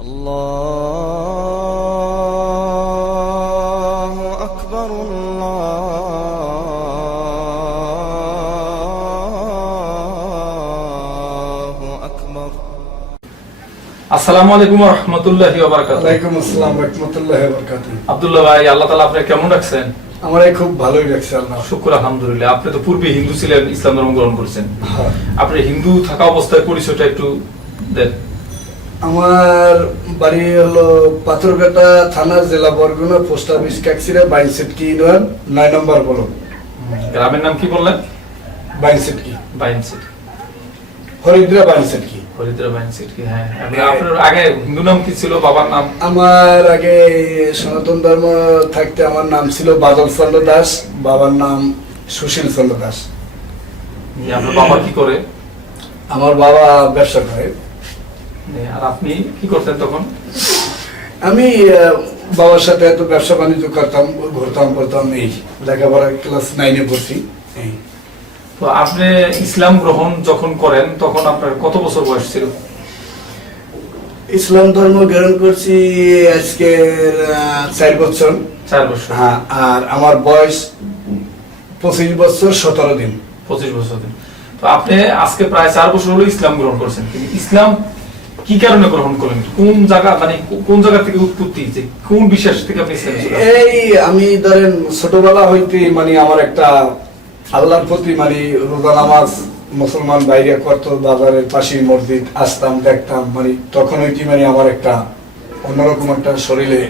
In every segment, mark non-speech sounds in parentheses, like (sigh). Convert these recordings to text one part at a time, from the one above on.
الله أكبر الله أكبر আসসালামু আলাইকুম রহমতুল্লাহি ওয়ালাইকুম আসসালাম রহমতুল্লাহ বরকাত আব্দুল্লাহ ভাই আল্লাহ তালা আপনি কেমন রাখছেন আমার এই খুব ভালোই লাগছে আল্লাহ শুক্র আলহামদুলিল্লাহ আপনি তো পূর্বে হিন্দু ছিলেন ইসলাম ধর্ম গ্রহণ করেছেন হ্যাঁ। আপনি হিন্দু থাকা অবস্থায় পরিচয়টা একটু দেন আমার বাড়ি হলো পাথরঘাটা থানা জেলা বরগুনা পোস্ট অফিস ক্যাক্সিরা বাইনসেটকি ইউনিয়ন নয় নম্বর বলো গ্রামের নাম কি বললেন? বাইনসেটকি। বাইনসেট হরিদ্রা বাইনসেটকি। হরিদ্রা বাইনসিট কি হ্যাঁ। আপনি- আপনার আগে হিন্দু নাম কি ছিল বাবার নাম? আমার আগে সনাতন ধর্ম থাকতে আমার নাম ছিল বাদল চন্দ্র দাস বাবার নাম সুশীল চন্দ্র দাস। আপনার বাবা কি করে? আমার বাবা ব্যবসা করে। আর আপনি কি করতেন তখন? আমি বাবার সাথে এত ব্যবসা বাণিজ্য করতাম ঘুরতাম করতাম এই লেখাপড়া ক্লাস নাইনে পড়ছি তো আপনি ইসলাম গ্রহণ যখন করেন তখন আপনার কত বছর বয়স ছিল? ইসলাম ধর্ম গ্রহণ করছি আজকের আহ, চার বছর। চার বছর। হ্যাঁ আর আমার বয়স পঁচিশ বছর সতেরো দিন। পঁচিশ বছর দিন। তো আপনি আজকে প্রায় চার বছর হলো ইসলাম গ্রহণ করছেন ইসলাম কি কারণে গ্রহণ করলেন? কোন জায়গা মানে কোন জায়গা থেকে উৎপত্তি? যে কোন বিশ্বাস থেকে আপনি? এই আমি ধরেন ছোটবেলা হইতে মানে আমার একটা আল্লাহর প্রতি মানে রোজা নামাজ মুসলমান বাইরে করতো বাজারের পাশে মসজিদ আসতাম দেখতাম মানে তখন হইতে মানে আমার একটা অন্যরকম একটা শরীরে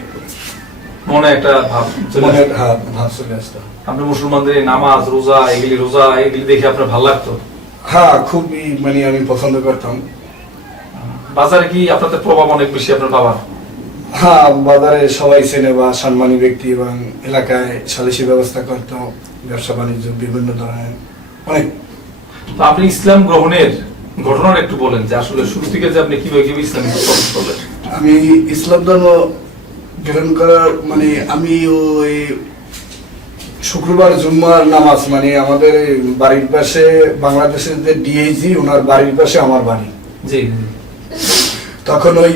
মনে একটা ভাব চলে। হ্যাঁ, ভাব চলে আসতো। আপনি মুসলমানদের নামাজ রোজা এগুলি রোজা এগুলি দেখে আপনার ভালো লাগতো? হ্যাঁ খুবই মানে আমি পছন্দ করতাম। বাজারে কি আপনাদের প্রভাব অনেক বেশি আপনার বাবার? হ্যাঁ বাজারে সবাই চেনে বা সম্মানী ব্যক্তি এবং এলাকায় সালিসি ব্যবস্থা করতো ব্যবসা বাণিজ্য বিভিন্ন ধরনের অনেক। তো আপনি ইসলাম গ্রহণের ঘটনাটা একটু বলেন যে আসলে শুরু থেকে যে আপনি কীভাবে কীভাবে ইসলাম গ্রহণ করলেন? আমি ইসলাম ধর্ম গ্রহণ করার মানে আমি ওই শুক্রবার জুম্মার নামাজ মানে আমাদের বাড়ির পাশে বাংলাদেশের যে ডিএইজি ওনার বাড়ির পাশে আমার বাড়ি। জি। তখন ওই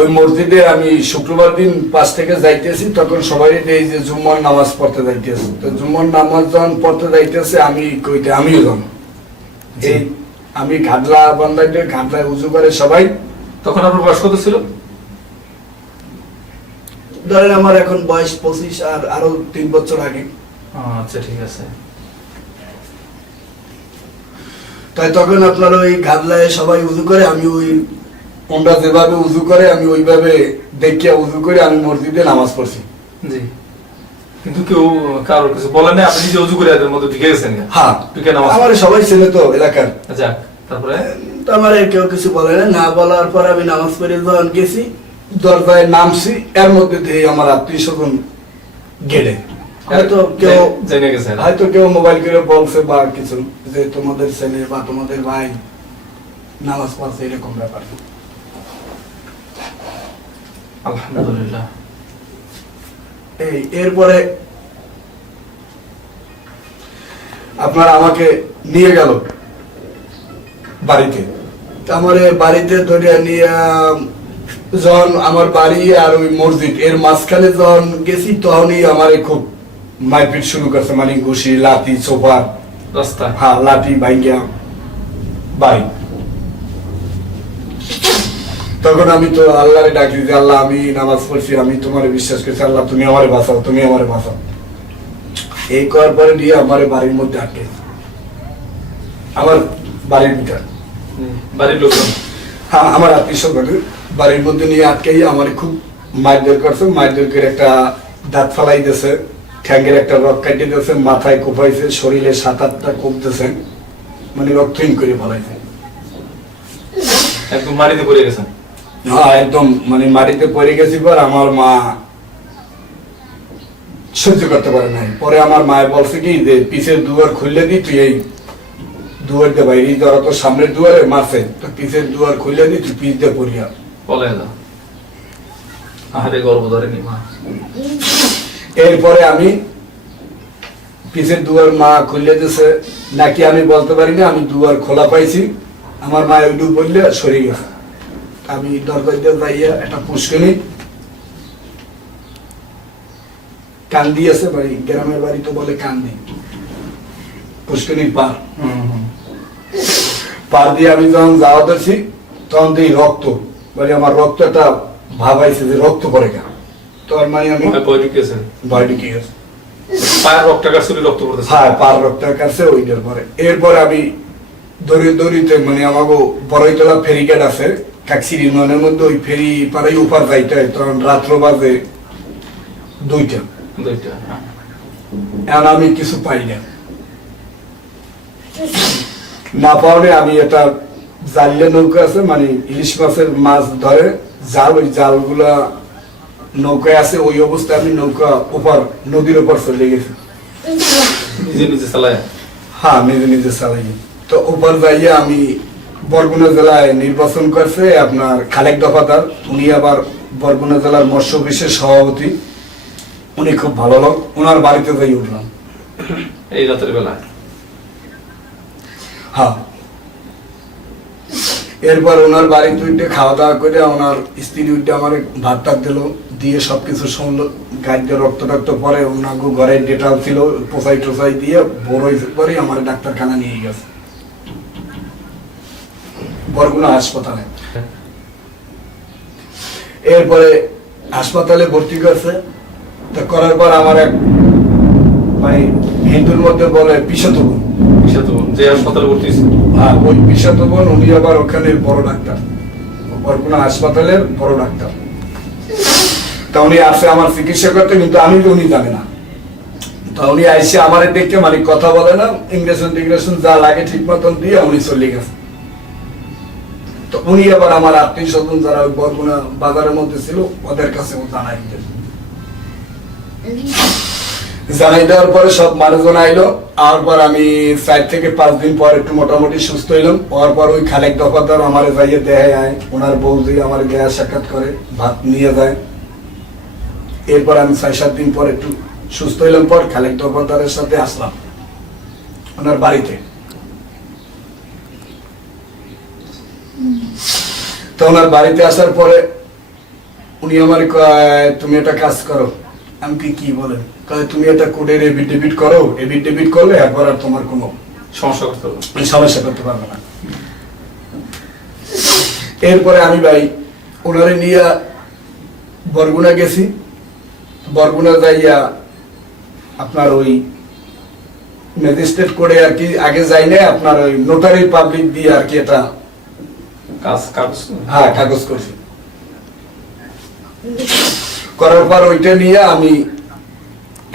ওই মসজিদে আমি শুক্রবার দিন পাঁচ থেকে যাইতেছি তখন সবাই এই যে জুম্মার নামাজ পড়তে যাইতেছে। তো জুম্মার নামাজ যখন পড়তে যাইতেছে আমি কইতে আমিও যাম জি। এই আমি ঘাটলা বান্ধাইতে ঘাটলায় উজু করে সবাই। তখন আপনার বয়স কত ছিল? ধরেন আমার এখন বয়স পঁচিশ আর আরও তিন বছর আগে। আচ্ছা ঠিক আছে। তাই তখন আপনার ওই ঘাটলায় সবাই উজু করে আমি ওই ওনরা যেভাবে উজু করে আমি ওইভাবে দেখিয়া উজু করে আমি মসজিদে নামাজ পড়ছি। জি। কিন্তু কেউ কারোর কিছু বলেন না আপনি নিজে অজু করে এদের মধ্যে ঢুকে গেছেন হ্যাঁ। ঢুকে নামাজ আমার সবাই ছেলে তো এলাকার। যাক তারপরে? আমার কেউ কিছু বলে না না বলার পর আমি নামাজ পড়ে যখন গেছি দরজায় নামছি এর মধ্যে দিয়ে আমার আত্মীয় স্বজন গেলে। হয়তো কেউ জেনে গেছেন। হয়তো কেউ মোবাইল করে বলছে বা কিছু যে তোমাদের ছেলে বা তোমাদের ভাই নামাজ পড়ছে এরকম ব্যাপার। আলহামদুলিল্লাহ। এই এরপরে আপনার আমাকে নিয়ে গেল বাড়িতে। আমার বাড়িতে ধরে নিয়ে যখন আমার বাড়ি আর ওই মসজিদ এর মাঝখানে যখন গেছি তখনই আমার খুব মারপিট শুরু করছে মানে ঘুষি লাঠি সোফা রাস্তা। হ্যাঁ লাঠি ভাঙ্গিয়া বাড়ি। তখন আমি তো আল্লাহরে ডাকি যে আল্লাহ আমি নামাজ পড়ছি আমি তোমার বিশ্বাস করছি আল্লাহ তুমি আমারে বাঁচাও তুমি আমারে বাঁচাও। এই করার পরে নিয়ে আমার বাড়ির মধ্যে আটকে আমার বাড়ির ভিতর। বাড়ির লোকজন? হ্যাঁ আমার আত্মীয় স্বজনের বাড়ির মধ্যে নিয়ে আটকাই আমার খুব মারধর করছে মারধর করে একটা দাঁত ফালাই দিয়েছে ঠ্যাঙ্গের একটা রক কাটিয়ে দিয়েছে মাথায় কোপাইছে শরীরে সাত আটটা কোপ দিয়েছে মানে রক্তহীন করে ফলাইছে। একদম মাটিতে পড়ে গেছেন? হ্যাঁ একদম মানে মাটিতে পড়ে গেছি পর আমার মা সহ্য করতে পারে নাই। পরে আমার মায়ে বলছে কি যে পিছের দুয়ার খুললে দি তুই এই দুয়ার দিয়ে বাইরে ধরা তো সামনের দুয়ারে মারছে তো পিছের দুয়ার খুললে দি তুই পিছ দিয়ে পড়িয়া বলে আহারে গর্ব ধরেনি মা। এরপরে আমি পিছের দুয়ার মা খুললে দিছে। নাকি আমি বলতে পারি না আমি দুয়ার খোলা পাইছি। আমার মা একটু বললে সরে গেছে। আমি দরকার দিয়ে যাইয়া একটা পুষ্কনি কান্দি আছে বাড়ি গ্রামের বাড়ি তো বলে কান্দি। পুষ্কনির পার। পার দিয়ে আমি যখন যাওয়া তখন দেখি রক্ত। মানে আমার রক্তটা ভাবাইছে যে রক্ত পড়ে কেন তখন মানে আমি। বাড়ি গেছে। পায়ের রক্ত কাটছিল রক্ত পড়তেছে। হ্যাঁ পার রক্তের কাছে ওইটার পরে। এরপর আমি দড়ি দড়িতে মানে আমাকে বড়ইতলা ফেরিকেট আছে কাকসির ইউনিয়নের মধ্যে ওই ফেরি পাড়াই উপার যাইতে হয় তখন রাত্র বাজে দুইটা। দুইটা, হ্যাঁ। এখন আমি কিছু পাই না। না পাওয়ালে আমি এটা জালিয়া নৌকা আছে মানে ইলিশ মাছের মাছ ধরে জাল ওই জালগুলা নৌকায় আছে ওই অবস্থায় আমি নৌকা ওপার নদীর ওপর চলে গেছি। নিজে নিজে চালায়? হ্যাঁ নিজে নিজে চালাই। তো ওপর যাইয়া আমি বরগুনা জেলায় নির্বাচন করছে আপনার খালেক দফাদার। উনি আবার বরগুনা জেলার মৎস্য অফিসের সভাপতি। উনি খুব ভালো লোক। ওনার বাড়িতে যাই উঠলাম। এই রাতের বেলায় হ্যাঁ। এরপর ওনার বাড়িতে উঠে খাওয়া দাওয়া করে ওনার স্ত্রী উঠে আমার ভাত টাত দিল। দিয়ে সব সবকিছু শুনলো। গাড়িতে রক্ত টক্ত পরে ওনাকে ঘরে ডেটাল ছিল পোসাই টোসাই দিয়ে বড় পরে আমার ডাক্তারখানা নিয়ে গেছে। বরগুনা হাসপাতালে। এরপরে হাসপাতালে ভর্তি করছে। তো করার পর আমার এক মানে হিন্দুর মধ্যে বলে পিসত বোন। যে হাসপাতালে ভর্তি হ্যাঁ ওই পিসত বোন উনি আবার ওখানে বড় ডাক্তার। বরগুনা হাসপাতালের বড় ডাক্তার। তা উনি আসে আমার চিকিৎসা করতে কিন্তু আমি তো উনি জানে না। তা উনি আইসে আমার দেখে মানে কথা বলে না ইংরেশন টিংরেশন যা লাগে ঠিক মতন দিয়ে উনি চলে গেছে। তো উনি আবার আমার আত্মীয় স্বজন যারা ওই বরগুনা বাজারের মধ্যে ছিল, ওদের কাছে জানাই দিতেন জানাই দেওয়ার পরে সব মানুষজন আইলো, আর পর আমি চার থেকে পাঁচ দিন পর একটু মোটামুটি সুস্থ হইলাম। হওয়ার পর ওই খালেক দফাদার আমার যাইয়ে দেয় আয়, ওনার বৌদি আমার দেয়া সাক্ষাৎ করে, ভাত নিয়ে যায়। এরপর আমি ছয় সাত দিন পর একটু সুস্থ হইলাম, পর খালেক দফাদারের সাথে আসলাম, ওনার বাড়িতে। তো ওনার বাড়িতে আসার পরে উনি আমার তুমি একটা কাজ করো। আমি কি কি বলেন? কয়, তুমি একটা কোডের এবিট ডেবিট করো এবিট ডেবিট করলে একবার আর তোমার কোনো সমস্যা করতে হবে সমস্যা করতে পারবে না। এরপরে আমি ভাই ওনারে নিয়ে বরগুনা গেছি। বরগুনা যাইয়া আপনার ওই ম্যাজিস্ট্রেট করে আর কি আগে যাই না আপনার ওই নোটারি পাবলিক দিয়ে আর কি এটা কাগজ? হ্যাঁ করছি। করার পর ওইটা নিয়ে আমি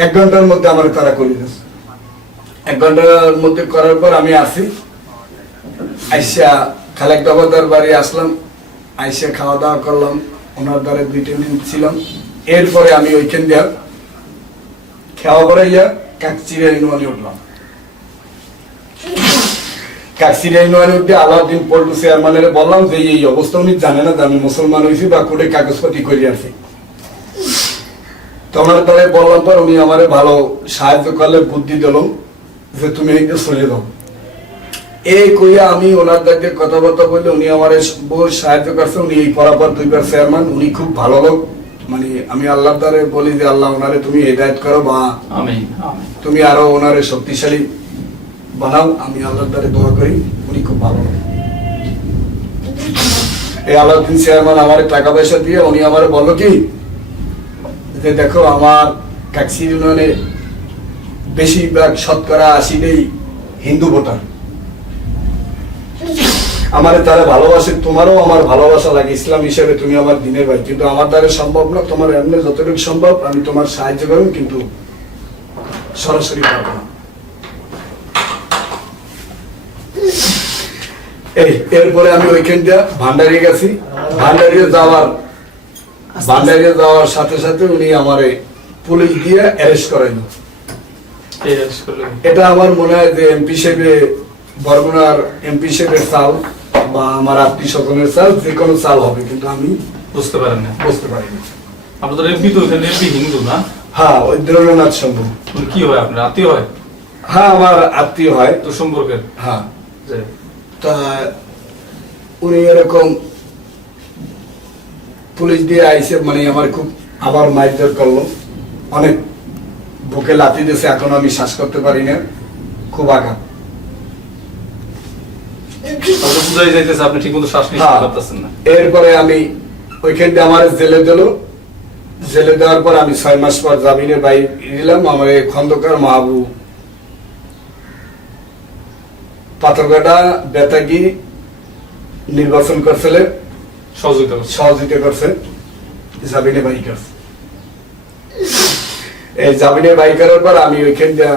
এক ঘণ্টার মধ্যে আমার তারা করে এক ঘণ্টার মধ্যে করার পর আমি আসি। আইসা খালেক দাবাদার বাড়ি আসলাম। আইসা খাওয়া দাওয়া করলাম। ওনার দ্বারে দুই তিন দিন ছিলাম। এরপরে আমি ওইখান দিয়ে খাওয়া পরে ইয়া কাকচিড়ে ইউনিয়নে উঠলাম। কাকচিড়ে ইউনিয়নে উঠে আলাউদ্দিন পল্টু চেয়ারম্যানের বললাম যে এই অবস্থা উনি জানে না আমি মুসলমান হয়েছি বা কোটে কাগজপাতি করে আসি তো ওনার বললাম পর উনি আমারে ভালো সাহায্য করলে বুদ্ধি দিল যে তুমি এই চলে যাও। এই কইয়া আমি ওনার দায়িত্বে কথাবার্তা বললে উনি আমার বহু সাহায্য করছে উনি এই পরাপর দুইবার চেয়ারম্যান উনি খুব ভালো লোক। মানে আমি আল্লাহর দ্বারে বলি যে আল্লাহ ওনারে তুমি হেদায়ত করো বা তুমি আরও ওনারে শক্তিশালী বানাও, আমি আল্লাহর দ্বারে দোয়া করি, উনি খুব ভালো। এই আলাউদ্দিন চেয়ারম্যান আমার টাকা পয়সা দিয়ে, উনি আমার বলল কি, যে দেখো আমার কাকসি ইউনিয়নে বেশিরভাগ শতকরা আশিটাই হিন্দু ভোটার। আমার তারা ভালোবাসে, তোমারও আমার ভালোবাসা লাগে, ইসলাম হিসেবে তুমি আমার দিনের ভাই। কিন্তু আমার দ্বারা সম্ভব না, তোমার এমনি যতটুকু সম্ভব, আমি তোমার সাহায্য করব কিন্তু সরাসরি পারব না। এই এরপরে আমি ওইখান দিয়ে ভান্ডারি গেছি। ভান্ডারিয়ে যাওয়ার ভান্ডারিয়ে যাওয়ার সাথে সাথে উনি আমারে পুলিশ দিয়ে অ্যারেস্ট করলে। এটা আমার মনে হয় যে এমপি হিসেবে বরগুনার এমপি হিসেবে চাল বা আমার আত্মীয় স্বজনের চাল যে কোনো চাল হবে কিন্তু আমি বুঝতে পারেন না। বুঝতে পারিনি। আপনাদের এমপি তো এখানে এমপি হিন্দু না? হ্যাঁ ওই দ্রৌরনাথ সম্ভব কি হয় আপনার আত্মীয় হয়? হ্যাঁ আমার আত্মীয় হয়। তো সম্পর্কের? হ্যাঁ। যে তা উনি এরকম পুলিশ দিয়ে আইসে মানে আমার খুব আবার মারধর করল। অনেক বুকে লাথি দিয়েছে এখন আমি শ্বাস করতে পারি না। খুব আঘাত। তাহলে আপনি ঠিক মতো শ্বাস নিতে হ্যাঁ। না। এরপরে আমি ওইখান দিয়ে আমার জেলে দিল। জেলে দেওয়ার পর আমি ছয় মাস পর জামিনে বাইরে দিলাম আমার খন্দকার মাহবু পাথরঘাটা বেতাগি নির্বাচন করছিলেন। সহযোগিতা সহযোগিতা করছে জামিনে বাই করছে। এই জামিনে বাই করার পর আমি ওইখান দিয়া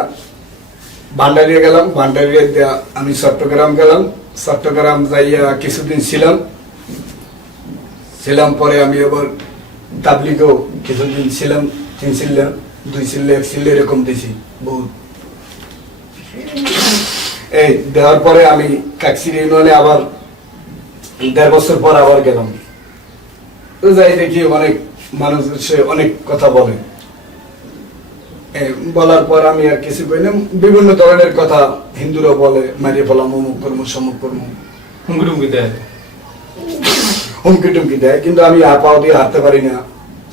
ভান্ডারিয়া গেলাম। ভান্ডারিয়া দিয়া আমি চট্টগ্রাম গেলাম। চট্টগ্রাম যাইয়া কিছুদিন ছিলাম। ছিলাম পরে আমি আবার তাবলিগেও কিছুদিন ছিলাম। তিন চিল্লা দুই চিল্লা এক চিল্লা এরকম দিছি। বহুত। এই দেওয়ার পরে আমি কাকসির ইউনিয়নে আবার দেড় বছর পর আবার গেলাম। তো যাই দেখি অনেক মানুষ সে অনেক কথা বলে। বলার পর আমি আর কিছু কই না। বিভিন্ন ধরনের কথা হিন্দুরা বলে মারিয়ে ফেলাম অমুক কর্ম সমুক কর্ম। হুমকি টুমকি দেয়। হুমকি টুমকি দেয় কিন্তু আমি আর পাও দিয়ে হাঁটতে পারি না।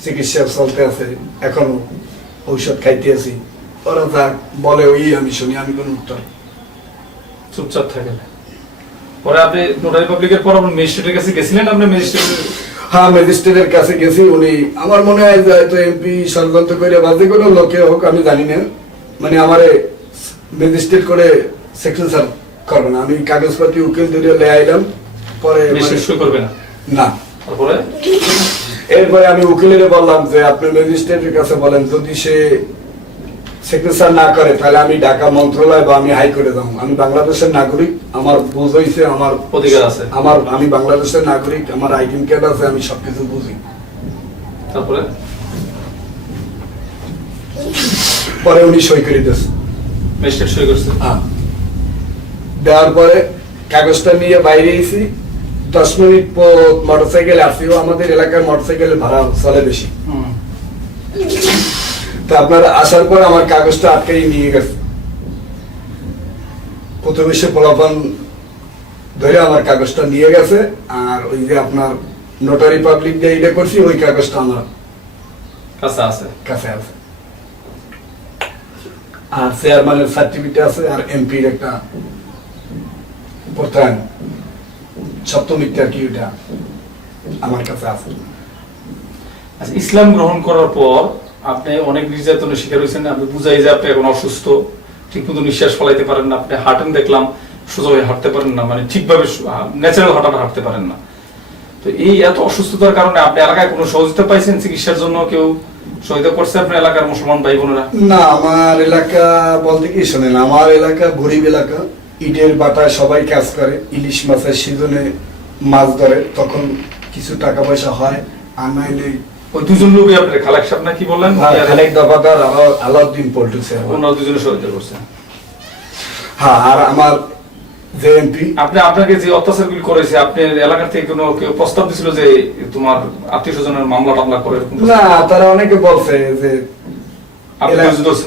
চিকিৎসা চলতে আছে এখনও ঔষধ খাইতে আছি। ওরা যা বলে ওই আমি শুনি আমি কোনো উত্তর চুপচাপ থাকে পরে আপনি নোটারি পাবলিকের পর আপনি ম্যাজিস্ট্রেটের কাছে গেছিলেন? আপনি ম্যাজিস্ট্রেটের হ্যাঁ ম্যাজিস্ট্রেটের কাছে গেছি। উনি আমার মনে হয় যে হয়তো এমপি ষড়যন্ত্র করে বা যে কোনো লোকে হোক আমি জানি না। মানে আমারে ম্যাজিস্ট্রেট করে সেকশন স্যার করবে না। আমি কাগজপাতি উকিল ধরে লে আইলাম। পরে মানে- করবে না? না। তারপরে? এরপরে আমি উকিলের বললাম যে আপনি ম্যাজিস্ট্রেটের কাছে বলেন যদি সে সেক্রেটার না করে তাহলে আমি ঢাকা মন্ত্রণালয় বা আমি হাইকোর্টে যাব আমি বাংলাদেশের নাগরিক আমার বুঝ হয়েছে আমার অধিকার আছে। আমার আমি বাংলাদেশের নাগরিক আমার আইডি কার্ড আছে আমি সবকিছু বুঝি তারপরে পরে উনি সই করে দিয়েছে ম্যাজিস্ট্রেট সই করছে হ্যাঁ। দেওয়ার পরে কাগজটা নিয়ে বাইরে এসি দশ মিনিট পর মোটরসাইকেল আসিও আমাদের এলাকার মোটরসাইকেল ভাড়া চলে বেশি হুম। তো আপনার আসার পর আমার কাগজটা আটকাই নিয়ে গেছে। প্রতিবেশী পোলাপান ধরে আমার কাগজটা নিয়ে গেছে আর ওই যে আপনার নোটারি পাবলিক দিয়ে এটা করছি ওই কাগজটা আমার কাছে আছে। কাছে আছে। আর চেয়ারম্যানের সার্টিফিকেট আছে আর এমপির একটা প্রত্যয়ন। সপ্তমিকটা কি ওটা আমার কাছে আছে। আচ্ছা, ইসলাম গ্রহণ করার পর আপনি অনেক নির্যাতনের শিকার হয়েছেন, আপনি বুঝাই যে আপনি এখন অসুস্থ। ঠিক মতো নিঃশ্বাস ফলাইতে পারেন না, আপনি হাঁটেন দেখলাম, সোজা হয়ে হাঁটতে পারেন না মানে ঠিকভাবে ন্যাচারাল হাঁটাটা হাঁটতে পারেন না। তো এই এত অসুস্থতার কারণে আপনি এলাকায় কোনো সহযোগিতা পাইছেন চিকিৎসার জন্য কেউ? সহযোগিতা করছে আপনার এলাকার মুসলমান ভাই বোনেরা না, আমার এলাকা বলতে কি শোনেন, আমার এলাকা গরিব এলাকা, ইটের বাটায় সবাই কাজ করে, ইলিশ মাছের সিজনে মাছ ধরে, তখন কিছু টাকা পয়সা হয়, আর নাইলে ওই দুজন লোকই আপনার খালাক সাহেব না কি বললেন খালেক দফাদার আলা- আলাউদ্দিন পল্টুছে ওনারা দুজনে করছে। হ্যাঁ আর আমার যে এমপি আপনি আপনাকে যে অত্যাচারগুলি করেছে আপনার এলাকা থেকে কোনো কেউ প্রস্তাব দিছিল যে তোমার আত্মীয় স্বজনের মামলা টামলা করে না তারা অনেকে বলছে যে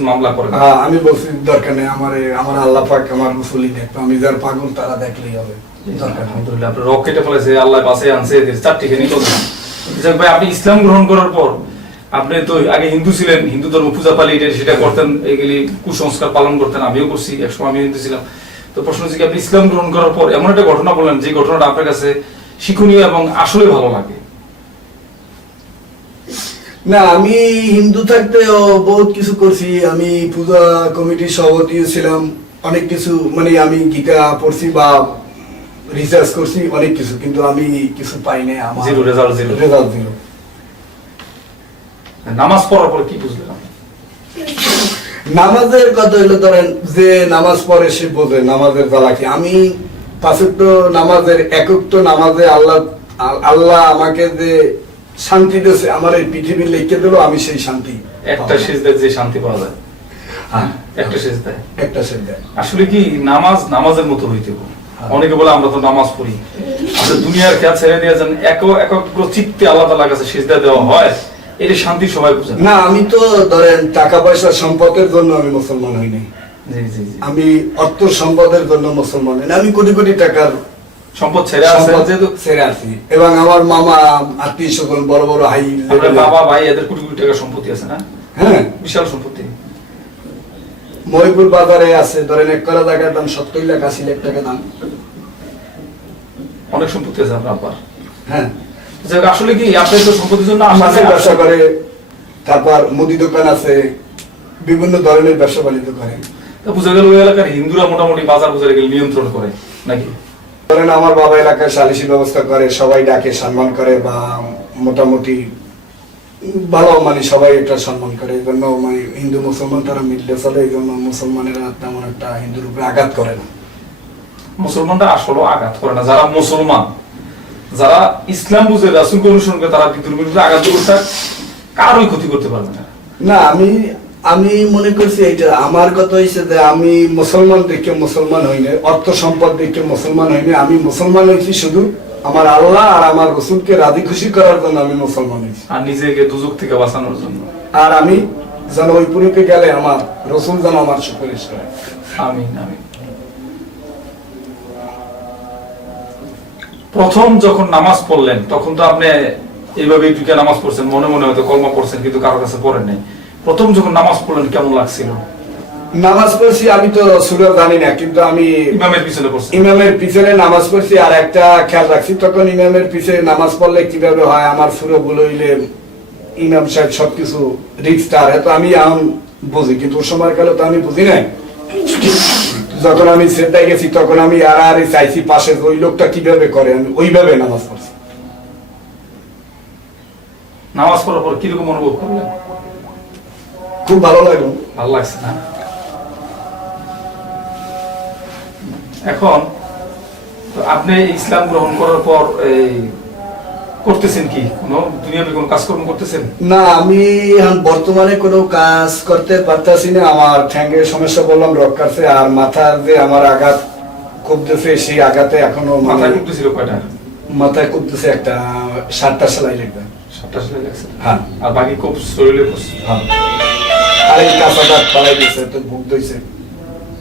মামলা করেন হ্যাঁ আমি বলছি দরকার নেই আমার আমার আল্লাহ পাক আমার মুসলি দেখতো আমি যার পাগল তারা দেখলেই হবে। দরকার আলহামদুলিল্লাহ আপনার রক কেটে ফেলেছে আল্লাহ পাশে আনছে চারটি খেয়ে ভাই, আপনি ইসলাম গ্রহণ করার পর আপনি তো আগে হিন্দু ছিলেন, হিন্দু ধর্ম পূজা পালি সেটা করতেন, এগুলি কুসংস্কার পালন করতেন, আমিও করছি, একসময় আমি হিন্দু ছিলাম। তো প্রশ্ন হচ্ছে আপনি ইসলাম গ্রহণ করার পর এমন একটা ঘটনা বললেন, যে ঘটনাটা আপনার কাছে শিক্ষণীয় এবং আসলে ভালো লাগে? না, আমি হিন্দু থাকতেও বহুত কিছু করছি। আমি পূজা কমিটির সভাপতি ছিলাম, অনেক কিছু মানে আমি গীতা পড়ছি বা রিসার্চ করছি অনেক কিছু কিন্তু আমি কিছু পাই নাই আমার। Zero, result zero. Result zero নামাজ পড়ার পরে কি বুঝলেন নামাজের কথা হলো ধরেন যে নামাজ পড়ে সে বোঝে নামাজের জ্বালা কি। আমি পাঁচক্ত নামাজের একক্ত নামাজে আল্লাহ আল্লাহ আমাকে যে শান্তি দিয়েছে আমার এই পৃথিবী লিখে দিল আমি সেই শান্তি একটা। সেজদায় যে শান্তি পাওয়া যায়। হ্যাঁ। একটা সেজদায়। একটা সেজদা আসলে কি নামাজ নামাজের মতো হইতে হবে। অনেকে বলে আমরা তো নামাজ পড়ি। আমরা দুনিয়ার খেয়াল ছেড়ে দিয়ে যান এক একাগ্র চিত্তে আল্লাহ তাআলার কাছে সিজদা দেওয়া হয় এটা শান্তি সবাই বুঝে। না। আমি তো ধরেন টাকা পয়সা সম্পদের জন্য আমি মুসলমান হইনি। জি জি জি। আমি অর্থ সম্পদের জন্য মুসলমান হইনি। আমি কোটি কোটি টাকার সম্পদ ছেড়ে আছে ছেড়ে আছি এবং আমার মামা আত্মীয় সকল বড় বড় হাই বাবা ভাই এদের কোটি কোটি টাকা সম্পত্তি আছে না? হ্যাঁ। বিশাল সম্পত্তি। মহিপুর বাজারে আছে ধরেন এক করা জায়গার দাম সত্তর লাখ আশি লাখ টাকা দাম। অনেক সম্পত্তি আছে আপনার আব্বার। হ্যাঁ। আসলে কি আপনি তো সম্পত্তির জন্য মাছের ব্যবসা করে তারপর মুদি দোকান আছে বিভিন্ন ধরনের ব্যবসা বাণিজ্য করে। তা বোঝা গেল ওই এলাকার হিন্দুরা মোটামুটি বাজার বাজারে গেলে নিয়ন্ত্রণ করে নাকি? ধরেন আমার বাবা এলাকায় সালিশি ব্যবস্থা করে সবাই ডাকে সম্মান করে বা মোটামুটি ভালো মানে সবাই এটা সম্মান করে এই জন্য মানে হিন্দু মুসলমান তারা মিললে চলে এই জন্য মুসলমানেরা তেমন একটা হিন্দুর উপরে আঘাত করে না। মুসলমানরা আসলে আঘাত করে না। যারা মুসলমান যারা ইসলাম বুঝে রাসুলকে অনুসরণ করে তারা বিদ্রোহ বিরুদ্ধে আঘাত করতে কারোই ক্ষতি করতে পারবে না। না আমি আমি মনে করছি এটা আমার কথা হয়েছে যে আমি মুসলমান দেখে মুসলমান হইনি অর্থ সম্পদ দেখে মুসলমান হইনি আমি মুসলমান হয়েছি শুধু আমার আল্লাহ আর আমার রসুলকে রাজি খুশি করার জন্য আমি মুসলমান হয়েছি। আর নিজেকে দুজক থেকে বাঁচানোর জন্য। আর আমি যেন ওই পুরীতে গেলে আমার রসুল যেন আমার সুপারিশ করে। আমিন আমিন। প্রথম যখন নামাজ পড়লেন তখন তো আপনি এইভাবে নামাজ পড়ছেন মনে মনে হয়তো কলমা পড়ছেন কিন্তু কারোর কাছে পড়েন নাই। প্রথম যখন নামাজ পড়লেন কেমন লাগছিল? নামাজ পড়ছি আমি তো সুরা জানি না কিন্তু আমি ইমামের পিছনে পড়ছেন ইমামের পিছনে নামাজ পড়ছি আর একটা খেয়াল রাখছি তখন ইমামের পিছনে নামাজ পড়লে কীভাবে হয় আমার সুরো বলইলে ইমাম সাহেব সবকিছু রিক্সটার তো আমি এখন বুঝি কিন্তু সময় কালে তো আমি বুঝি নাই। যখন আমি সেটাই গেছি তখন আমি আর আর চাইছি পাশে ওই লোকটা কীভাবে করে আমি ওইভাবে নামাজ পড়ছি। নামাজ পড়ার পর কীরকম অনুভব করলেন? খুব ভালো লাগল ভালো লাগছে না? এখন তো আপনি ইসলাম গ্রহণ করার পর এই করতেছেন কি? কোনো দুনিয়াবি কোনো কাজকর্ম করতেছেন? না আমি এখন বর্তমানে কোনো কাজ করতে পারতাছি না। আমার ঠ্যাঙ্গের সমস্যা বললাম রক কাটছে আর মাথার যে আমার আঘাত কমতেছে সেই আঘাতে এখনও মানে মাথায় করতেছিল কয়টা? মাথায় করতেছে একটা সাতটা সেলাই লাগবে। সাতটা সেলাই লাগছে? হ্যাঁ। আর বাকি খুব শরীরে হ্যাঁ। আর এই কাঁচা দাঁত পালাই দিছে তো ভুগ দইছে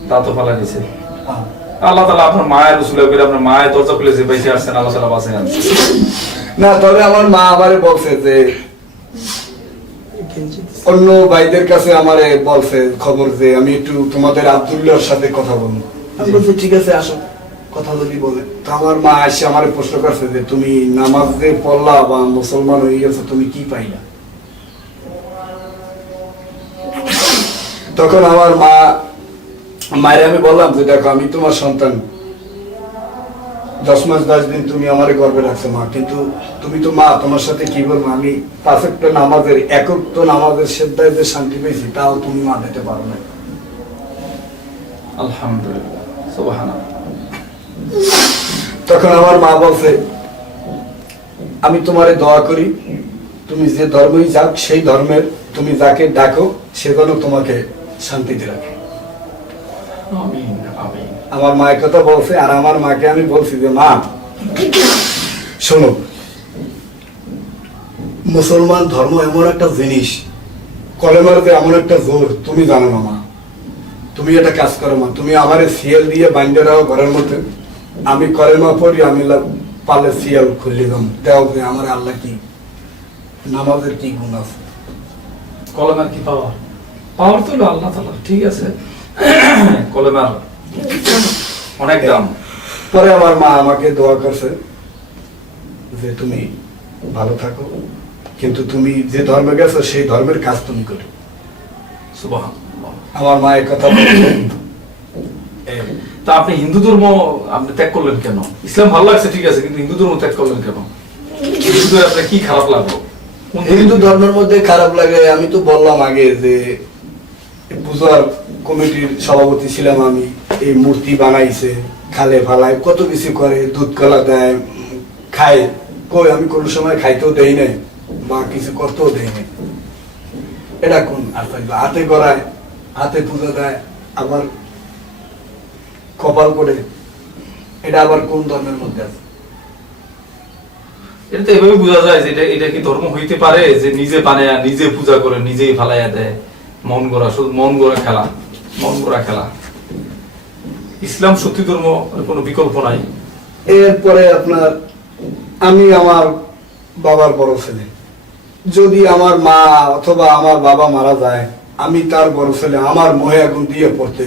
তা তো পালা গেছে হ্যাঁ। আল্লাহ তালা আপনার মায়ের রসুলের করে আপনার মায়ের দরজা খুলে যে আসছেন আল্লাহ তালা বাসে আনছে। না তবে আমার মা আমারে বলছে যে অন্য ভাইদের কাছে আমারে বলছে খবর যে আমি একটু তোমাদের আব্দুল্লাহর সাথে কথা বলব। আমি বলছি ঠিক আছে আসো কথা যদি বলে। তো আমার মা এসে আমারে প্রশ্ন করছে যে তুমি নামাজ যে পড়লা বা মুসলমান হয়ে গেছো তুমি কি পাইলা? তখন আমার মা মায়ের আমি বললাম যে দেখো আমি তোমার সন্তান। দশ মাস দশ দিন তুমি আমার গর্বে রাখছো মা কিন্তু তুমি তো মা তোমার সাথে কি বলব আমি পাঁচেকটা নামাজের একক তো নামাজের সেদ্ধায় যে শান্তি পেয়েছি তাও তুমি মা দিতে পারো না আলহামদুলিল্লাহ। তখন আমার মা বলছে আমি তোমারে দোয়া করি তুমি যে ধর্মই যাক সেই ধর্মের তুমি যাকে ডাকো সে যেন তোমাকে শান্তিতে রাখে। আমার মায়ের কথা বলছে আর আমার মাকে আমি বলছি যে, মা, শোনো, মুসলমান ধর্ম এমন একটা জিনিস, কলেমার যে এমন একটা জোর, তুমি জানো না, মা। তুমি একটা কাজ করো, মা। তুমি আমার সিএল দিয়ে বান্ধে রাখো ঘরের মধ্যে। আমি কলেমা পড়ি, আমি পালে সিএল খুললি দাম দেও যে আমার আল্লাহ কি? নামাজের কি গুণ আছে? কলমের কি পাওয়ার? পাওয়ার তো আল্লাহ তালা ঠিক আছে। (coughs) কলমের অনেক দাম। পরে আমার মা আমাকে দোয়া করছে যে তুমি ভালো থাকো কিন্তু তুমি যে ধর্মে গেছো সেই ধর্মের কাজ তুমি করো। আমার মায়ের কথা তা আপনি হিন্দু ধর্ম আপনি ত্যাগ করলেন কেন? ইসলাম ভালো লাগছে ঠিক আছে কিন্তু হিন্দু ধর্ম ত্যাগ করলেন কেন? হিন্দু আপনার কি খারাপ লাগল? হিন্দু ধর্মের মধ্যে খারাপ লাগে আমি তো বললাম আগে যে পূজার কমিটির সভাপতি ছিলাম আমি। এই মূর্তি বানাইছে, খালে ফালায়, কত কিছু করে, দুধ কলা দেয়, খায়। কই, আমি কোনো সময় খাইতেও দেই নাই, বা কিছু করতেও দেই নাই। এটা কোন আর থাকবে হাতে করায় হাতে পূজা দেয়, আবার কপাল করে। এটা আবার কোন ধর্মের মধ্যে আছে? এটা তো এভাবে বোঝা যায় যে এটা এটা কি ধর্ম হইতে পারে? যে নিজে বানায়, নিজে পূজা করে, নিজেই ফালাইয়া দেয়, মন গড়া শুধু মন গড়া খেলা। মন গড়া খেলা। ইসলাম সত্যি ধর্ম কোনো বিকল্প নাই। এরপরে আপনার আমি আমার বাবার বড় ছেলে। যদি আমার মা অথবা আমার বাবা মারা যায় আমি তার বড় ছেলে আমার মোহে আগুন দিয়ে পড়তে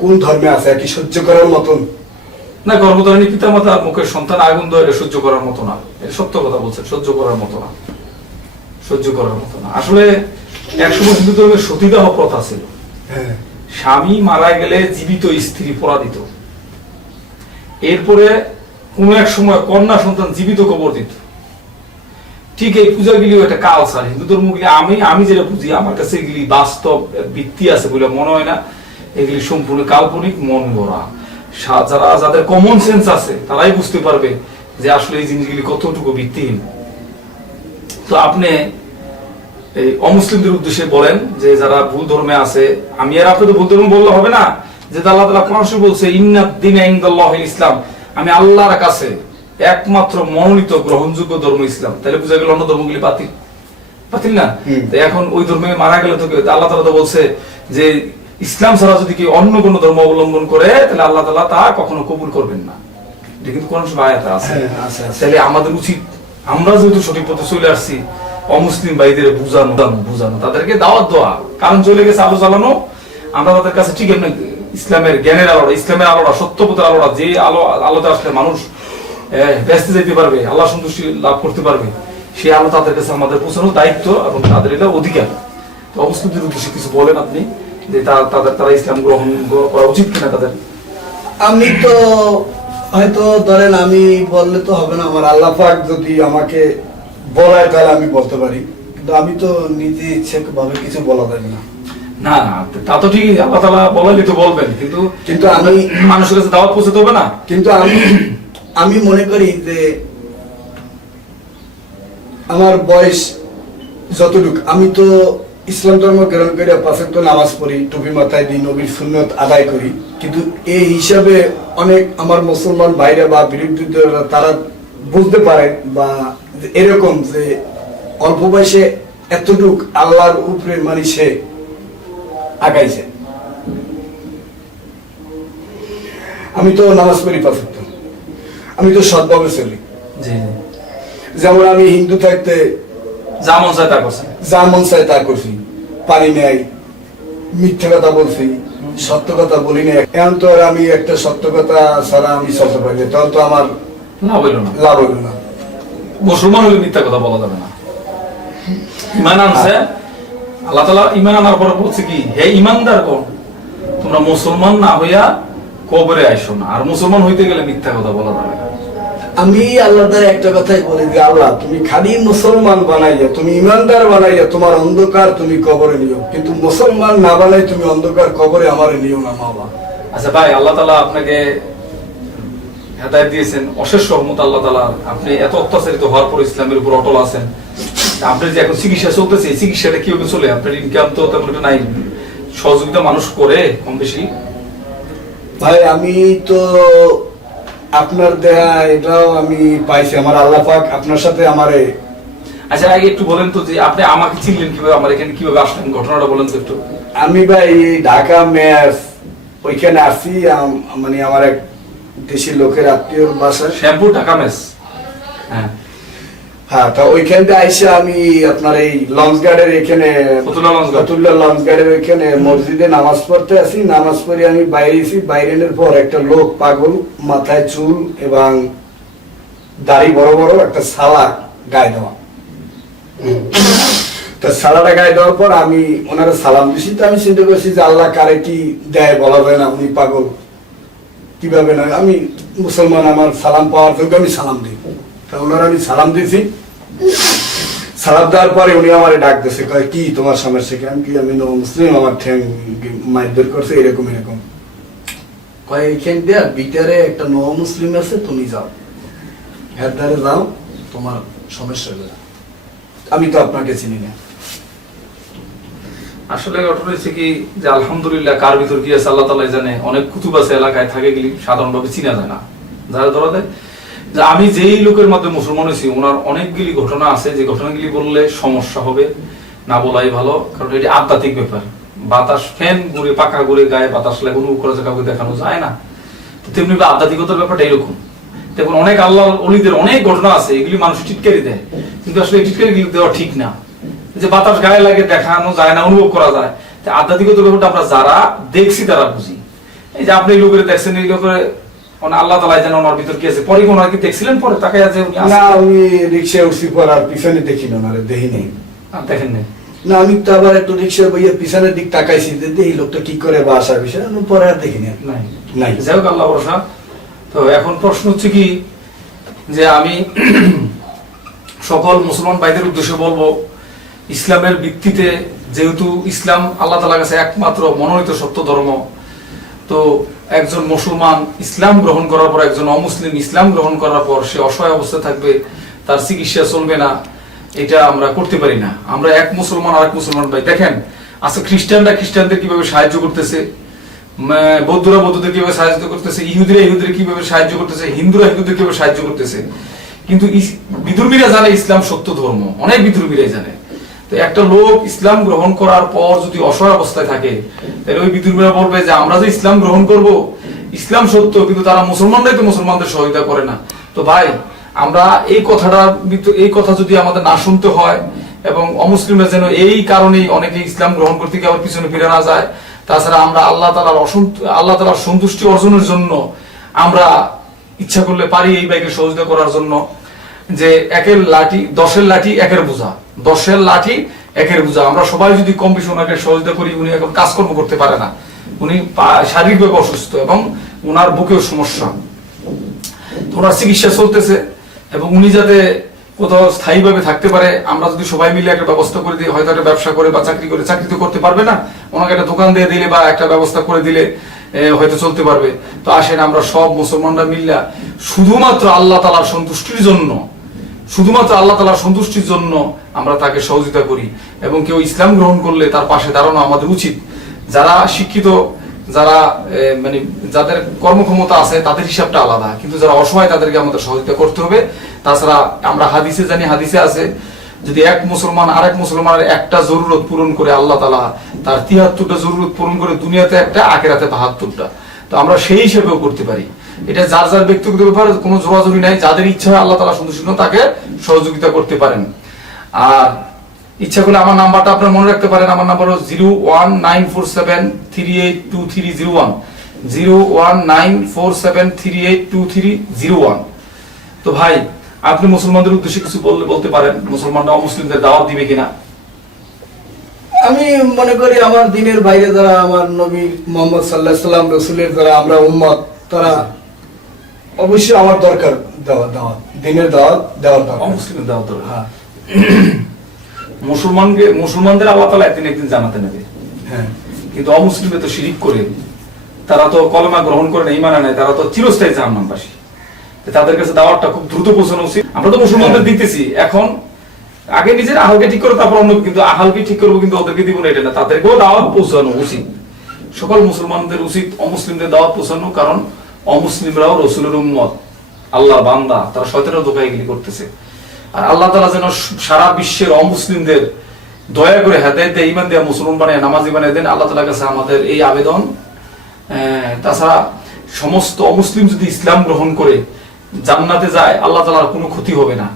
কোন ধর্মে আছে? কি সহ্য করার মতন? না গর্ভধারণী পিতা মাতা মুখের সন্তান আগুন দেওয়া এটা সহ্য করার মতো না। এটা সত্য কথা বলছেন সহ্য করার মতো না। সহ্য করার মতো না। আসলে একসময় হিন্দু ধর্মের সতীদাহ প্রথা ছিল। হ্যাঁ। স্বামী মারা গেলে জীবিত স্ত্রী পড়া দিত এরপরে কোনো এক সময় কন্যা সন্তান জীবিত কবর দিত। ঠিক এই পূজাগুলিও একটা কালচার হিন্দু ধর্মগুলি আমি আমি যেটা বুঝি, আমার কাছে এগুলি বাস্তব ভিত্তি আছে বলে মনে হয় না। এগুলি সম্পূর্ণ কাল্পনিক, মন গড়া যারা, যাদের কমন সেন্স আছে, তারাই বুঝতে পারবে যে আসলে এই জিনিসগুলি কতটুকু ভিত্তিহীন। তো আপনি এই অমুসলিমদের উদ্দেশ্যে বলেন যে যারা ভুল ধর্মে আছে আমি আর আপনি তো ভুল ধর্ম বললে হবে না যে আল্লাহ তালা কোরআন বলছে ইন্নাদ দিন ইসলাম আমি আল্লাহর কাছে একমাত্র মনোনীত গ্রহণযোগ্য ধর্ম ইসলাম। তাহলে বুঝা গেল অন্য ধর্মগুলি বাতিল। বাতিল না? তো এখন ওই ধর্মে মারা গেলে তো আল্লাহ তালা তো বলছে যে ইসলাম ছাড়া যদি কি অন্য কোনো ধর্ম অবলম্বন করে তাহলে আল্লাহ তালা তা কখনো কবুল করবেন না। এটা কিন্তু আয়াতে আছে। হ্যাঁ, আছে। তাহলে আমাদের উচিত আমরা যেহেতু সঠিক পথে চলে আসছি অমুসলিম ভাইদের বুঝানো বুঝানো, তাদেরকে দাওয়াত দেওয়া। কারণ চলে গেছে আলো জ্বালানো, আমরা তাদের কাছে ঠিক এমনি ইসলামের জ্ঞানের আলোটা ইসলামের আলোটা সত্য পথের আলোটা যে আলো, আলোতে আসলে মানুষ ব্যস্ত যেতে পারবে, আল্লাহ সন্তুষ্টি লাভ করতে পারবে সেই আলো তাদের কাছে আমাদের পৌঁছানোর দায়িত্ব এবং তাদের এটা অধিকার। তো অমুসলিমদের উদ্দেশ্যে কিছু বলেন আপনি, যে তাদের, তারা ইসলাম গ্রহণ করা উচিত কিনা তাদের? আমি তো, হয়তো ধরেন আমি বললে তো হবে না, আমার আল্লাহ পাক যদি আমাকে বলায় তাহলে আমি বলতে পারি কিন্তু আমি তো নিজে ইচ্ছে ভাবে কিছু বলা যাবে না। না না তা তো ঠিকই আল্লাহ তালা বলাইলে তো বলবেন কিন্তু কিন্তু আমি মানুষের কাছে দাওয়াত পৌঁছাতে হবে না। কিন্তু আমি আমি মনে করি যে আমার বয়স যতটুক আমি তো ইসলাম ধর্ম গ্রহণ করে তো নামাজ পড়ি টুপি মাথায় দিই নবীর সুন্নত আদায় করি কিন্তু এই হিসাবে অনেক আমার মুসলমান ভাইরা বা বিরোধীরা তারা বুঝতে পারে বা এরকম যে অল্প বয়সে এতটুক আল্লাহর উপরে মানে সে আগাইছে। আমি তো নামাজ পড়ি তো। আমি তো সৎভাবে চলি। যেমন আমি হিন্দু থাকতে যা মন চায় তা করছেন যা মন চায় তা করছি। পারি নাই মিথ্যে কথা বলছি সত্য কথা বলি না এখন তো আমি একটা সত্য কথা ছাড়া আমি চলতে পারি তখন তো আমার লাভ হইল না। লাভ হইল না। মুসলমান হলে মিথ্যা কথা বলা যাবে না। ইমান আনছে আল্লাহ তালা ইমান আনার পরে বলছে কি হে ইমানদার কোন তোমরা মুসলমান না হইয়া কবরে আইসো না। আর মুসলমান হইতে গেলে মিথ্যা কথা বলা যাবে না। আমি আল্লাহ দ্বারা একটা কথাই বলি যে আল্লাহ তুমি খালি মুসলমান বানাইয়া তুমি ইমানদার বানাইয়া তোমার অন্ধকার তুমি কবরে নিও। কিন্তু মুসলমান না বানাই তুমি অন্ধকার কবরে আমার নিও না মাওলা। আচ্ছা ভাই আল্লাহ তালা আপনাকে হেদায়ত দিয়েছেন। অশেষ রহমত আল্লাহ তালা আপনি এত অত্যাচারিত হওয়ার পর ইসলামের উপর অটল আছেন। আপনার যে এখন চিকিৎসা চলতেছে এই চিকিৎসাটা কীভাবে চলে? আপনার ইনকাম তো তেমন একটা নাই। সহযোগিতা মানুষ করে কম বেশি? ভাই আমি তো আপনার দেহা এটাও আমি পাইছি। আমার আল্লাহ পাক আপনার সাথে আমারে আচ্ছা আগে একটু বলেন তো যে আপনি আমাকে চিনলেন কীভাবে আমার এখানে কীভাবে আসলেন? ঘটনাটা বলেন তো একটু। আমি ভাই ঢাকা ম্যাচ ওইখানে আসি। মানে আমার এক দেশি লোকের আত্মীয় বাসায়। শ্যাম্পু টাকা মেস। হ্যাঁ। হ্যাঁ তা ওইখান থেকে আইসে আমি আপনার এই লঞ্চ গার্ডের এখানে ফতুল্লা লঞ্চ গার্ডের ওইখানে মসজিদে নামাজ পড়তে আসি। নামাজ পড়ে আমি বাইরে এসি বাইরেনের পর একটা লোক পাগল মাথায় চুল এবং দাড়ি বড় বড় একটা সালা গায়ে দেওয়া। তা সালাটা গায়ে দেওয়ার পর আমি ওনারা সালাম দিছি। তো আমি চিন্তা করছি যে আল্লাহ কারে কি দেয় বলা যায় না উনি পাগল। কীভাবে না আমি মুসলমান, আমার সালাম পাওয়ার যোগ্য আমি সালাম দিই। তা ওনারা আমি সালাম দিয়েছি সালাম দেওয়ার পরে উনি আমার ডাক দিয়েছে কয়, কি তোমার সমস্যা কি? আমি কি আমি মুসলিম, আমার ঠ্যাং মাইদর করছে, এরকম এরকম। কয়, এইখান দিয়ে বিটারে একটা নো মুসলিম আছে, তুমি যাও। ধারে যাও, তোমার সমস্যা। আমি তো আপনাকে চিনি না। আসলে ঘটনা হচ্ছে কি যে আলহামদুলিল্লাহ কার ভিতর কি আছে, আল্লাহ তালাই জানে। অনেক কুতুব আছে এলাকায়, থাকে গেলি সাধারণভাবে চিনা যায় না। যারা ধরা দেয়, যে আমি যেই লোকের মধ্যে মুসলমান হয়েছি, ওনার অনেকগুলি ঘটনা আছে। যে ঘটনাগুলি বললে সমস্যা হবে, না বলাই ভালো, কারণ এটি আধ্যাত্মিক ব্যাপার। বাতাস ফ্যান ঘুরে পাকা ঘুরে গায়ে বাতাস লাগে, অনুভব করা কাউকে দেখানো যায় না। তো তেমনি আধ্যাত্মিকতার ব্যাপারটা এরকম। দেখুন, অনেক আল্লাহ অলিদের অনেক ঘটনা আছে, এগুলি মানুষ টিটকারি দেয়। কিন্তু আসলে টিটকারি দেওয়া ঠিক না। যে বাতাস গায়ে লাগে দেখানো যায় না অনুভব করা যায়। তা আধ্যাত্মিকত ব্যাপারটা আমরা যারা দেখছি তারা বুঝি। এই যে আপনি এই লোকের দেখছেন এই লোকের মানে আল্লাহ তালা যেন ওনার ভিতর কি আছে? পরে ওনার কি দেখছিলেন পরে? তাকে আছে না আমি রিক্সায় উঠছি পর আর পিছনে দেখি না ওনারে দেখি নেই। আর দেখেন নাই। না আমি তো আবার একটু রিক্সা বইয়ে পিছনের দিক তাকাইছি যে দেখি লোকটা কি করে বা আসার বিষয় আমি পরে আর দেখিনি আর। নাই। নাই। যাই হোক আল্লাহ ভরসা। তো এখন প্রশ্ন হচ্ছে কি যে আমি (clears throat) সকল মুসলমান ভাইদের উদ্দেশ্যে বলব ইসলামের ভিত্তিতে যেহেতু ইসলাম আল্লাহ তালার কাছে একমাত্র মনোনীত সত্য ধর্ম, তো একজন মুসলমান ইসলাম গ্রহণ করার পর, একজন অমুসলিম ইসলাম গ্রহণ করার পর সে অসহায় অবস্থায় থাকবে, তার চিকিৎসা চলবে না, এটা আমরা করতে পারি না। আমরা এক মুসলমান আর এক মুসলমান ভাই, দেখেন, আজকে খ্রিস্টানরা খ্রিস্টানদের কীভাবে সাহায্য করতেছে বৌদ্ধরা বৌদ্ধদের কীভাবে সাহায্য করতেছে, ইহুদিরা ইহুদিরা কীভাবে সাহায্য করতেছে, হিন্দুরা হিন্দুদের কীভাবে সাহায্য করতেছে, কিন্তু বিদুর্মীরা জানে ইসলাম সত্য ধর্ম, অনেক বিদুর্মীরাই জানে। একটা লোক ইসলাম গ্রহণ করার পর যদি অসহায় অবস্থায় থাকে, তাহলে ওই বিদুর্মীরা বলবে যে, আমরা যে ইসলাম গ্রহণ করব, ইসলাম সত্য, কিন্তু তারা মুসলমানরাই তো মুসলমানদের সহায়তা করে না। তো ভাই, আমরা এই কথাটা এই কথা যদি আমাদের না শুনতে হয় এবং অমুসলিমরা যেন এই কারণেই অনেকে ইসলাম গ্রহণ করতে গিয়ে আবার পিছনে ফিরে না যায়, তাছাড়া আমরা আল্লাহ তালার অসন্ত আল্লাহ তালার সন্তুষ্টি অর্জনের জন্য আমরা ইচ্ছা করলে পারি এই বাইকে সহযোগিতা করার জন্য, যে একের লাঠি, দশের লাঠি একের বোঝা। দশের লাঠি একের বোঝা। আমরা সবাই যদি কম বেশি ওনাকে সহযোগিতা করি, উনি এখন কাজকর্ম করতে পারে না। উনি শারীরিকভাবে অসুস্থ এবং ওনার বুকেও সমস্যা। ওনার চিকিৎসা চলতেছে এবং উনি যাতে কোথাও স্থায়ীভাবে থাকতে পারে, আমরা যদি সবাই মিলে একটা ব্যবস্থা করে দিই, হয়তো একটা ব্যবসা করে বা চাকরি করে চাকরি তো করতে পারবে না, ওনাকে একটা দোকান দিয়ে দিলে বা একটা ব্যবস্থা করে দিলে হয়তো চলতে পারবে। তো আসেন আমরা সব মুসলমানরা মিল্লা শুধুমাত্র আল্লাহ তালার সন্তুষ্টির জন্য শুধুমাত্র আল্লাহ তালার সন্তুষ্টির জন্য আমরা তাকে সহযোগিতা করি এবং কেউ ইসলাম গ্রহণ করলে তার পাশে দাঁড়ানো আমাদের উচিত। যারা শিক্ষিত, যারা মানে যাদের কর্মক্ষমতা আছে, তাদের হিসাবটা আলাদা। কিন্তু যারা অসহায়, তাদেরকে আমাদের সহযোগিতা করতে হবে। তাছাড়া আমরা হাদিসে জানি, হাদিসে আছে, যদি এক মুসলমান, আরেক মুসলমানের একটা জরুরত পূরণ করে আল্লাহ তালা তার তিয়াত্তরটা জরুরত পূরণ করে দুনিয়াতে একটা, আখেরাতে বাহাত্তরটা। তো আমরা সেই হিসেবেও করতে পারি। এটা যার যার ব্যক্তিগত ব্যাপার কোনো জোরাজুরি নাই যাদের ইচ্ছা হয় আল্লাহ তালা সন্তুষ্ট হন, তাকে সহযোগিতা করতে পারেন। আর ইচ্ছা করলে আমার নাম্বারটা আপনার মনে রাখতে পারেন আমার নাম্বার হলো zero one nine four seven three eight two three zero one. Zero one nine four seven three eight two three zero one. তো ভাই আপনি মুসলমানদের উদ্দেশ্যে কিছু বললে বলতে পারেন মুসলমানরা অমুসলিমদের দাওয়াত দিবে কিনা? আমি মনে করি আমার দিনের বাইরে যারা আমার নবী মোহাম্মদ সাল্লাহ সাল্লাম রসুলের যারা আমরা উম্মত তারা অবশ্যই আমার দরকার দেওয়া দাওয়াত দিনের দাওয়াত দেওয়ার দরকার। অমুসলিমদের দাওয়াত দরকার। হ্যাঁ। (clears throat) মুসলমানকে মুসলমানদের আল্লাহ তালা একদিন একদিন জানাতে নেবে। হ্যাঁ। কিন্তু অমুসলিমে তো শিরিক করে তারা তো কলমা গ্রহণ করে না ইমানে নাই তারা তো চিরস্থায়ী জাহান্নামবাসী। তাদের কাছে দাওয়াতটা খুব দ্রুত পৌঁছানো উচিত। আমরা তো মুসলমানদের দিতেছি এখন আগে নিজের আহালকে ঠিক করে তারপর অন্য কিন্তু আহালকে ঠিক করব কিন্তু ওদেরকে দিব না এটা না। তাদেরকেও দাওয়াত পৌঁছানো উচিত। সকল মুসলমানদের উচিত অমুসলিমদের দাওয়াত পৌঁছানো কারণ অমুসলিমরাও রসুলের উম্মত আল্লাহ বান্দা, তারা শয়তানের দোকায় এগুলি করতেছে। আর আল্লাহ তালা যেন সারা বিশ্বের অমুসলিমদের দয়া করে হেদায়ত দিয়ে ইমান দেয়া, মুসলমান বানায়, নামাজি বানিয়ে দেন, আল্লাহ তালার কাছে আমাদের এই আবেদন। তাছাড়া সমস্ত অমুসলিম যদি ইসলাম গ্রহণ করে, জান্নাতে যায়, আল্লাহ তালার কোনো ক্ষতি হবে না।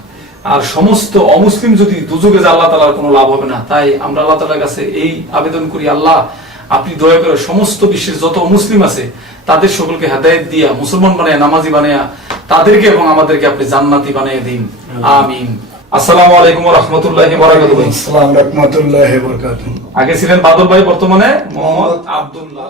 আর সমস্ত অমুসলিম যদি দুযোগে যায়, আল্লাহ তালার কোনো লাভ হবে না। তাই আমরা আল্লাহ তালার কাছে এই আবেদন করি, আল্লাহ, আপনি দয়া করে সমস্ত বিশ্বের যত মুসলিম আছে তাদের সকলকে হেদায়ত দিয়া মুসলমান বানিয়া নামাজি বানায়া তাদেরকে এবং আমাদেরকে আপনি জান্নাতি বানিয়ে দিন। আমিন। আসসালামু আলাইকুম রহমতুল্লাহ বরাকাতুহু আসসালাম ওয়া বারাকাতুহু আগে ছিলেন বাদল ভাই বর্তমানে মোহাম্মদ আব্দুল্লাহ।